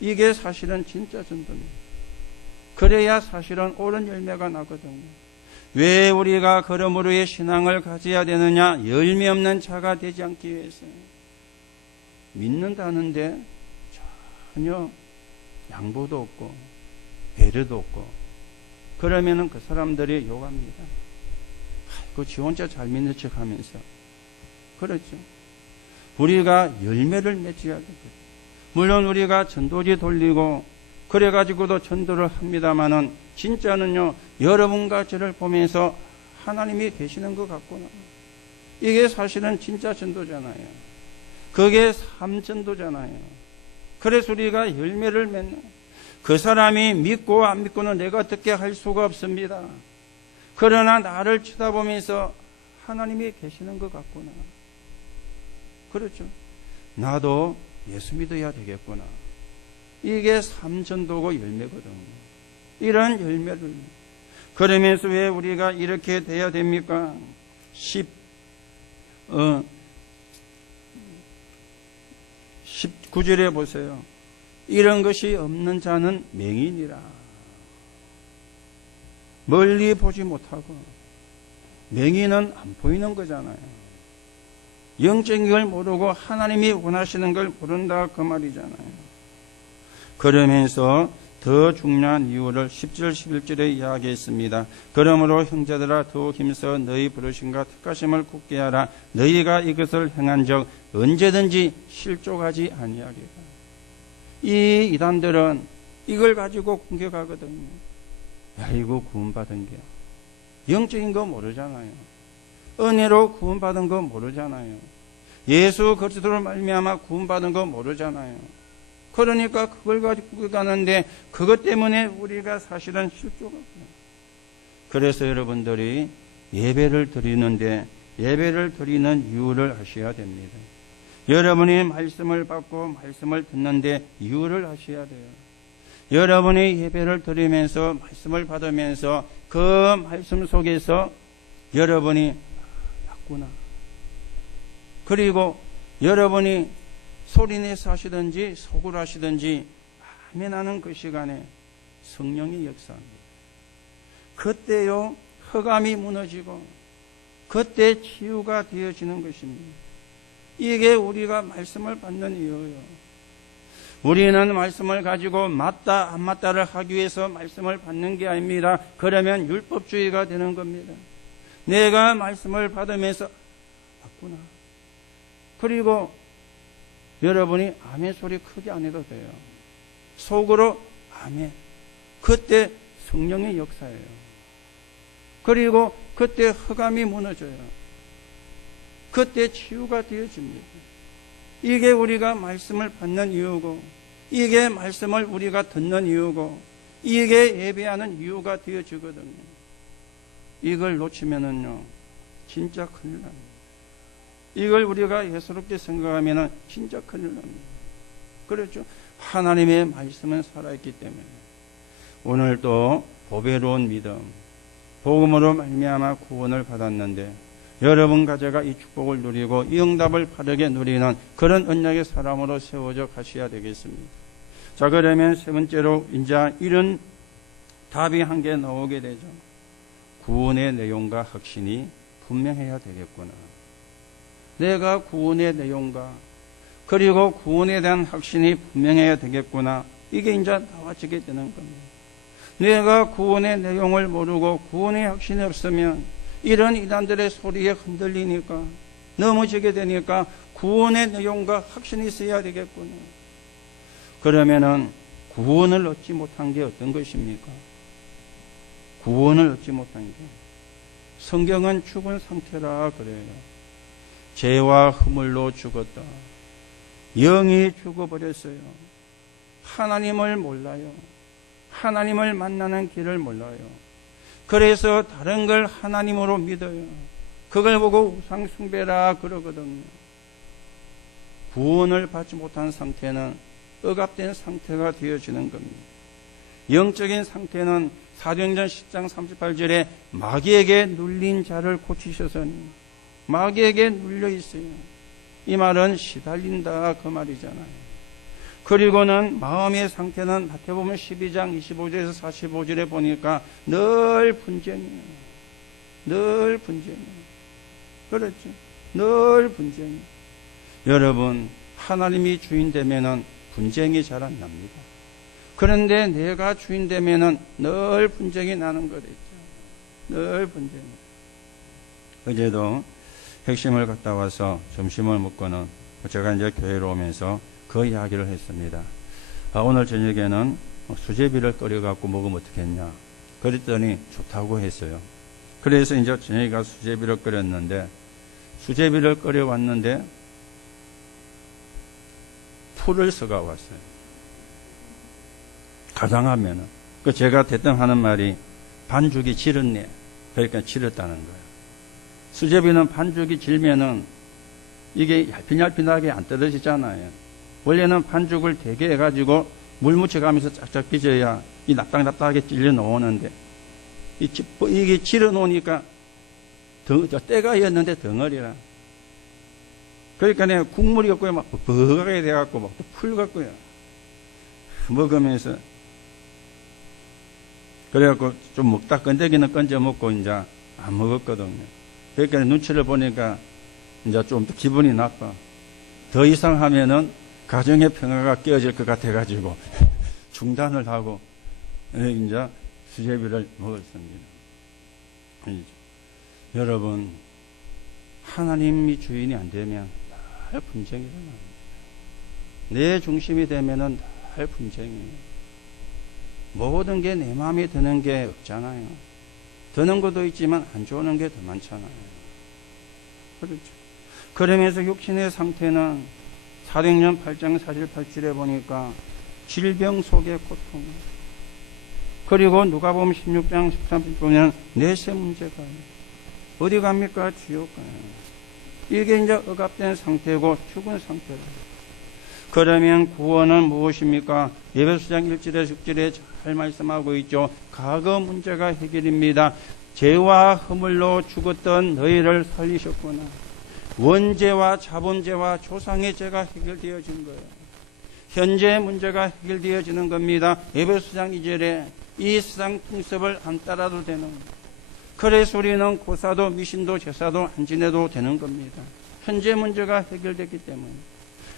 이게 사실은 진짜 전도입니다. 그래야 사실은 옳은 열매가 나거든요. 왜 우리가 그러므로의 신앙을 가져야 되느냐? 열매 없는 자가 되지 않기 위해서. 믿는다는데 전혀 양보도 없고 배려도 없고 그러면은 그 사람들이 욕합니다. 그 지 혼자 잘 믿는 척 하면서. 그렇죠. 우리가 열매를 맺어야 되거든요. 물론 우리가 전도지 돌리고 그래가지고도 전도를 합니다마는 진짜는요, 여러분과 저를 보면서 하나님이 계시는 것 같구나. 이게 사실은 진짜 전도잖아요. 그게 삶전도잖아요. 그래서 우리가 열매를 맺는, 그 사람이 믿고 안 믿고는 내가 어떻게 할 수가 없습니다. 그러나 나를 쳐다보면서 하나님이 계시는 것 같구나. 그렇죠. 나도 예수 믿어야 되겠구나. 이게 삶전도고 열매거든요. 이런 열매를. 그러면서 왜 우리가 이렇게 돼야 됩니까? 19절에 보세요. 이런 것이 없는 자는 맹인이라. 멀리 보지 못하고 맹인은 안 보이는 거잖아요. 영적인 걸 모르고 하나님이 원하시는 걸 모른다 그 말이잖아요. 그러면서 더 중요한 이유를 10절 11절에 이야기했습니다. 그러므로 형제들아 더욱 힘써 너희 부르심과 택하심을 굳게 하라. 너희가 이것을 행한 적 언제든지 실족하지 아니하리라. 이 이단들은 이걸 가지고 공격하거든요. 야, 이거 구원받은 게 영적인 거 모르잖아요. 은혜로 구원받은 거 모르잖아요. 예수 그리스도로 말미암아 구원받은 거 모르잖아요. 그러니까 그걸 가지고 가는데 그것 때문에 우리가 사실은 실족하고. 그래서 여러분들이 예배를 드리는데 예배를 드리는 이유를 아셔야 됩니다. 여러분이 말씀을 받고 말씀을 듣는데 이유를 아셔야 돼요. 여러분이 예배를 드리면서 말씀을 받으면서 그 말씀 속에서 여러분이 맞구나. 그리고 여러분이 소리내서 하시든지 속으로 하시든지 아멘하는 그 시간에 성령이 역사합니다. 그때요 흑암이 무너지고 그때 치유가 되어지는 것입니다. 이게 우리가 말씀을 받는 이유예요. 우리는 말씀을 가지고 맞다 안 맞다를 하기 위해서 말씀을 받는 게 아닙니다. 그러면 율법주의가 되는 겁니다. 내가 말씀을 받으면서 맞구나. 그리고 여러분이 아멘 소리 크게 안 해도 돼요. 속으로 아멘. 그때 성령의 역사예요. 그리고 그때 흑암이 무너져요. 그때 치유가 되어집니다. 이게 우리가 말씀을 받는 이유고, 이게 말씀을 우리가 듣는 이유고, 이게 예배하는 이유가 되어지거든요. 이걸 놓치면은요, 진짜 큰일 납니다. 이걸 우리가 예사롭게 생각하면 진짜 큰일 납니다. 그렇죠? 하나님의 말씀은 살아있기 때문에 오늘 또 보배로운 믿음, 복음으로 말미암아 구원을 받았는데 여러분과 제가 이 축복을 누리고 이 응답을 바르게 누리는 그런 언약의 사람으로 세워져 가셔야 되겠습니다. 자, 그러면 세 번째로 이제 이런 답이 한 개 나오게 되죠. 구원의 내용과 확신이 분명해야 되겠구나. 내가 구원의 내용과 그리고 구원에 대한 확신이 분명해야 되겠구나. 이게 이제 나와지게 되는 겁니다. 내가 구원의 내용을 모르고 구원의 확신이 없으면 이런 이단들의 소리에 흔들리니까 넘어지게 되니까 구원의 내용과 확신이 있어야 되겠구나. 그러면은 구원을 얻지 못한 게 어떤 것입니까? 구원을 얻지 못한 게 성경은 죽은 상태라 그래요. 죄와 허물로 죽었다. 영이 죽어버렸어요. 하나님을 몰라요. 하나님을 만나는 길을 몰라요. 그래서 다른 걸 하나님으로 믿어요. 그걸 보고 우상 숭배라 그러거든요. 구원을 받지 못한 상태는 억압된 상태가 되어지는 겁니다. 영적인 상태는 사도행전 10장 38절에 마귀에게 눌린 자를 고치셔서니 마귀에게 눌려 있어요. 이 말은 시달린다 그 말이잖아요. 그리고는 마음의 상태는 마태복음 12장 25절에서 45절에 보니까 늘 분쟁이에요. 늘 분쟁이에요. 그렇죠. 늘 분쟁이에요. 여러분, 하나님이 주인 되면은 분쟁이 잘 안 납니다. 그런데 내가 주인 되면은 늘 분쟁이 나는 거랬죠. 늘 분쟁. 어제도 핵심을 갔다 와서 점심을 먹고는 제가 이제 교회로 오면서 그 이야기를 했습니다. 오늘 저녁에는 수제비를 끓여갖고 먹으면 어떻겠냐. 그랬더니 좋다고 했어요. 그래서 이제 저녁에 수제비를 끓였는데 수제비를 끓여왔는데 풀을 썩어 왔어요. 가장하면은. 제가 대뜸 하는 말이 반죽이 질었네. 그러니까 질었다는 거예요. 수제비는 반죽이 질면은 이게 얄핀얄핀하게 안 떨어지잖아요. 원래는 반죽을 되게 해가지고 물 묻혀가면서 쫙쫙 빚어야 이 납작납작하게 찔려 나오는데 이게 질어 놓으니까 때가 있었는데 덩어리라. 그러니까 내가 국물이 없고요. 막 버거하게 돼갖고 막 풀갖고요. 먹으면서 그래갖고 좀 먹다 건더기는 건져 먹고 이제 안 먹었거든요. 그러니까 눈치를 보니까 이제 좀 더 기분이 나빠. 더 이상 하면은 가정의 평화가 깨어질 것 같아가지고 중단을 하고 이제 수제비를 먹었습니다. 여러분, 하나님이 주인이 안 되면 늘 분쟁이 일어납니다. 내 중심이 되면은 늘 분쟁이에요. 모든 게 내 마음에 드는 게 없잖아요. 드는 것도 있지만 안 좋은 게 더 많잖아요. 그렇죠. 그러면서 육신의 상태는 사도행전 8장 48절에 보니까 질병 속의 고통. 그리고 누가복음 16장 13절 보면 내세 문제가 어디 갑니까? 지옥 가요. 이게 이제 억압된 상태고 죽은 상태다. 그러면 구원은 무엇입니까? 에베소장 1절에서 6절에 잘 말씀하고 있죠. 과거 문제가 해결입니다. 죄와 허물로 죽었던 너희를 살리셨구나. 원죄와 자본죄와 조상의 죄가 해결되어진 거예요. 현재 문제가 해결되어지는 겁니다. 에베소장 2절에 이 세상 풍습을 안 따라도 되는 거예요. 그래서 우리는 고사도 미신도 제사도 안 지내도 되는 겁니다. 현재 문제가 해결됐기 때문에.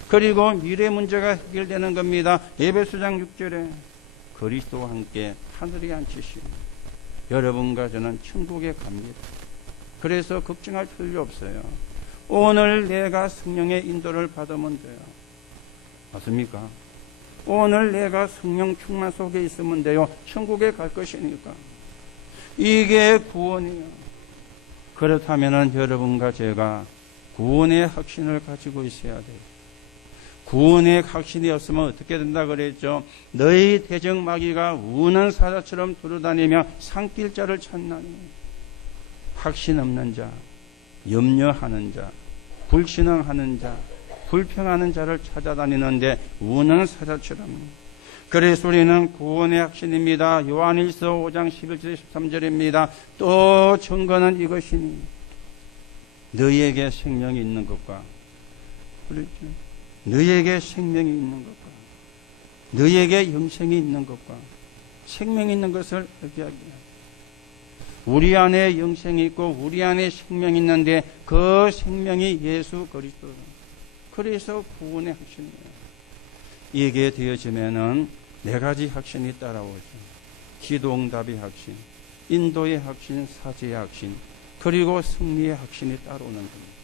그리고 미래 문제가 해결되는 겁니다. 에베소장 6절에 그리스도와 함께 하늘에 앉히시고 여러분과 저는 천국에 갑니다. 그래서 걱정할 필요 없어요. 오늘 내가 성령의 인도를 받으면 돼요. 맞습니까? 오늘 내가 성령 충만 속에 있으면 돼요. 천국에 갈 것이니까. 이게 구원이에요. 그렇다면 여러분과 제가 구원의 확신을 가지고 있어야 돼요. 구원의 확신이 없으면 어떻게 된다 그랬죠? 너희 대적 마귀가 우는 사자처럼 돌아다니며 삼킬 자를 찾나니. 확신 없는 자, 염려하는 자, 불신앙하는 자, 불평하는 자를 찾아다니는데 우는 사자처럼. 그래서 우리는 구원의 확신입니다. 요한일서 5장 11절 13절입니다. 또 증거는 이것이니 너희에게 생명이 있는 것과 그렇죠? 너희에게 생명이 있는 것과 너희에게 영생이 있는 것과 생명이 있는 것을 얘기합니다. 우리 안에 영생이 있고 우리 안에 생명이 있는데 그 생명이 예수 그리스도. 그래서 구원의 확신이에요. 이게 되어지면은 네 가지 확신이 따라오죠. 기도응답의 확신, 인도의 확신, 사죄의 확신, 그리고 승리의 확신이 따라오는 겁니다.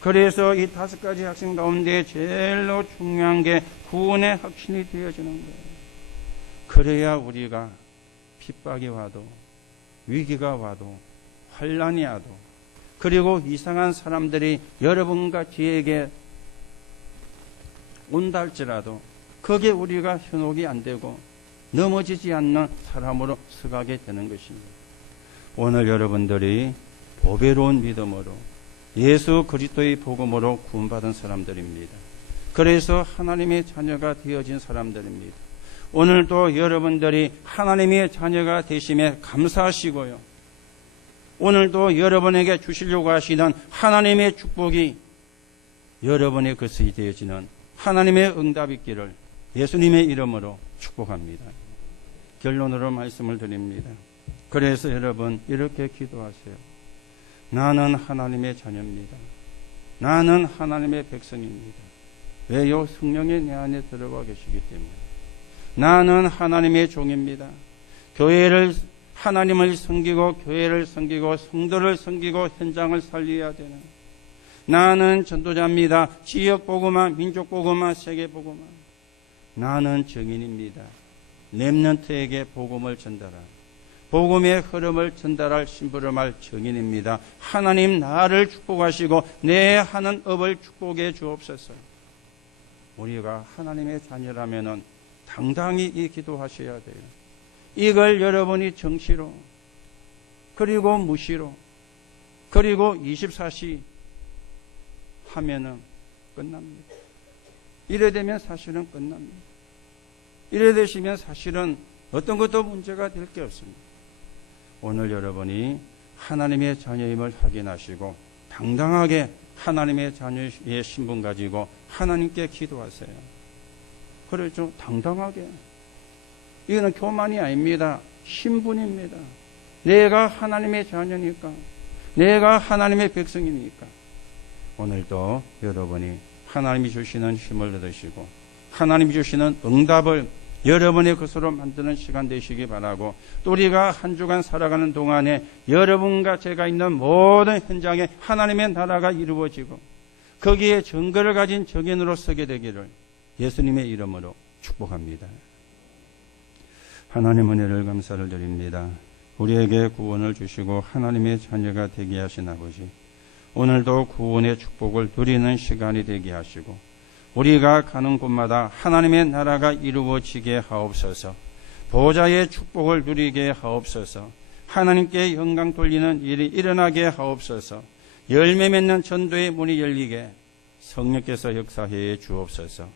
그래서 이 5가지 확신 가운데 제일로 중요한 게 구원의 확신이 되어지는 거예요. 그래야 우리가 핍박이 와도 위기가 와도 환난이 와도 그리고 이상한 사람들이 여러분과 저에게 온다 할지라도 거기에 우리가 현혹이 안 되고 넘어지지 않는 사람으로 서가게 되는 것입니다. 오늘 여러분들이 보배로운 믿음으로 예수 그리스도의 복음으로 구원받은 사람들입니다. 그래서 하나님의 자녀가 되어진 사람들입니다. 오늘도 여러분들이 하나님의 자녀가 되심에 감사하시고요. 오늘도 여러분에게 주시려고 하시는 하나님의 축복이 여러분의 것이 되어지는 하나님의 응답이 있기를 예수님의 이름으로 축복합니다. 결론으로 말씀을 드립니다. 그래서 여러분 이렇게 기도하세요. 나는 하나님의 자녀입니다. 나는 하나님의 백성입니다. 왜요? 성령이 내 안에 들어가 계시기 때문에. 나는 하나님의 종입니다. 하나님을 섬기고 교회를 섬기고 성도를 섬기고 현장을 살려야 되는 나는 전도자입니다. 지역 복음화, 민족 복음화, 세계 복음화. 나는 증인입니다. 렘넌트에게 복음을 전달할 복음의 흐름을 전달할 심부름할 증인입니다. 하나님 나를 축복하시고 내 하는 업을 축복해 주옵소서. 우리가 하나님의 자녀라면은 당당히 이 기도하셔야 돼요. 이걸 여러분이 정시로 그리고 무시로 그리고 24시 하면은 끝납니다. 이래 되면 사실은 끝납니다. 이래 되시면 사실은 어떤 것도 문제가 될 게 없습니다. 오늘 여러분이 하나님의 자녀임을 확인하시고 당당하게 하나님의 자녀의 신분 가지고 하나님께 기도하세요. 그렇죠? 당당하게. 이거는 교만이 아닙니다. 신분입니다. 내가 하나님의 자녀니까. 내가 하나님의 백성이니까. 오늘도 여러분이 하나님이 주시는 힘을 얻으시고 하나님이 주시는 응답을 여러분의 것으로 만드는 시간 되시기 바라고 또 우리가 한 주간 살아가는 동안에 여러분과 제가 있는 모든 현장에 하나님의 나라가 이루어지고 거기에 증거를 가진 증인으로 서게 되기를 예수님의 이름으로 축복합니다. 하나님 은혜를 감사를 드립니다. 우리에게 구원을 주시고 하나님의 자녀가 되게 하신 아버지, 오늘도 구원의 축복을 누리는 시간이 되게 하시고 우리가 가는 곳마다 하나님의 나라가 이루어지게 하옵소서. 보좌의 축복을 누리게 하옵소서. 하나님께 영광 돌리는 일이 일어나게 하옵소서. 열매 맺는 전도의 문이 열리게 성령께서 역사해 주옵소서.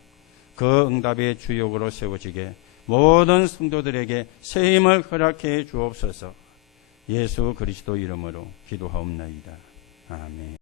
그 응답의 주역으로 세워지게 모든 성도들에게 새 힘을 허락해 주옵소서. 예수 그리스도 이름으로 기도하옵나이다. 아멘.